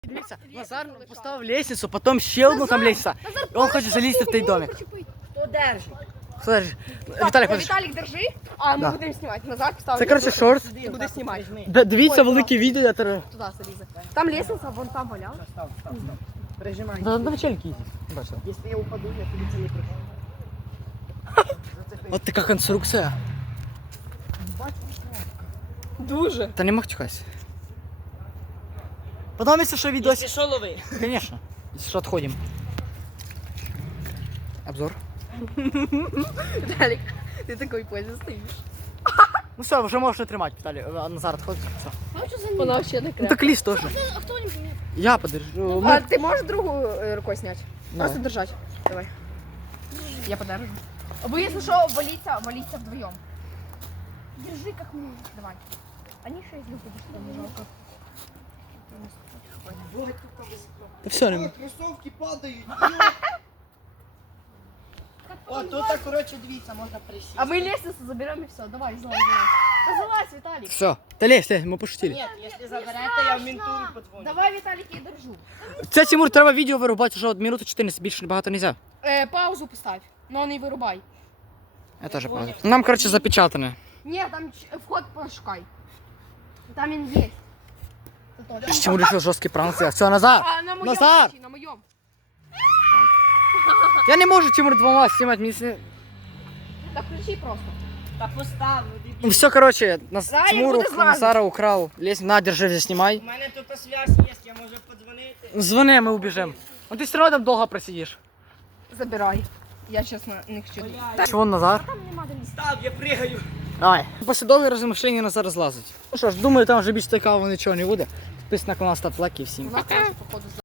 Дивіться, Назар поставив лестницю, потім ще одну там лестницю. І він хоче залізти в той домик. Хто держить? Хто держить? Віталік, хочеш? Віталік, держи, а ми Да. будемо знімати. Назад поставив. Це, коротше, шорт. Ти будеш знімати. Дивіться велике відео, я тебе... Туди залізе. Там лестниця, вон там валяла. Став. Прижимай. Да, на вечельки їздить. Бачила. Якщо я упаду, я тобі це не прикрию. От така конструкція. Дуже. Та не мог чекати. Подобається, що відос... Що лови? Конечно. Що відходимо. Обзор. Віталік, ти такий позі стоїш. Ну все, вже можеш не тримати, Віталій. Назар, відходить. Все. Вона взагалі не Ну крепка. так ліс теж. Я подержу. А ти можеш другу рукою зняти? Давай. Просто держать. Давай. Я подержу. Вы, если что, валиться вдвоем. Держи как мы. Давай. Они 6 выходишь, там не жалко. Та все, не Кросовки падають. О, тут, коротше, дивіться, можна присісти. А мы лестницу заберем и все. Давай, залазь. Да залазь, Виталик. Все. Та лезь, ми пошутили. Ні, якщо заберете, я в ментуру подзвоню. Давай, Виталик, я держу. Це, Тимур, треба відео вирубати, що от минути 14, більше багато не можна. Паузу поставь, но не вырубай. Я теж правда. Нам, коротше, запечатане. Нет, там вход пошукай. Там он есть. Это точно. Тимур решил жорсткий пранк сделать. Все, Назар! А, на моем, Назар! включи, на моем. Я не можу Тимур двома знімати. Мені... сні- Да включи просто. Та постав, ну Ну дебіл. все, короче, нас Да, я Тимуру буду злазити. Назара украл. Лезь, на, держи, вже У знімай. мене тут зв'язь є, я можу подзвонити. Дзвони, ми убіжимо. Ну ти все одно там довго просидиш. Забирай. Я честно не хочу. Чого Назар? Там нема де місця. Став, я пригаю. Давай. Після довгих розмишлень Назар злазить. Ну що ж, думаю, там вже більш цікавого нічого не буде. Підписуйтесь на канал, ставте лайки і всім. Вона хоче, походу,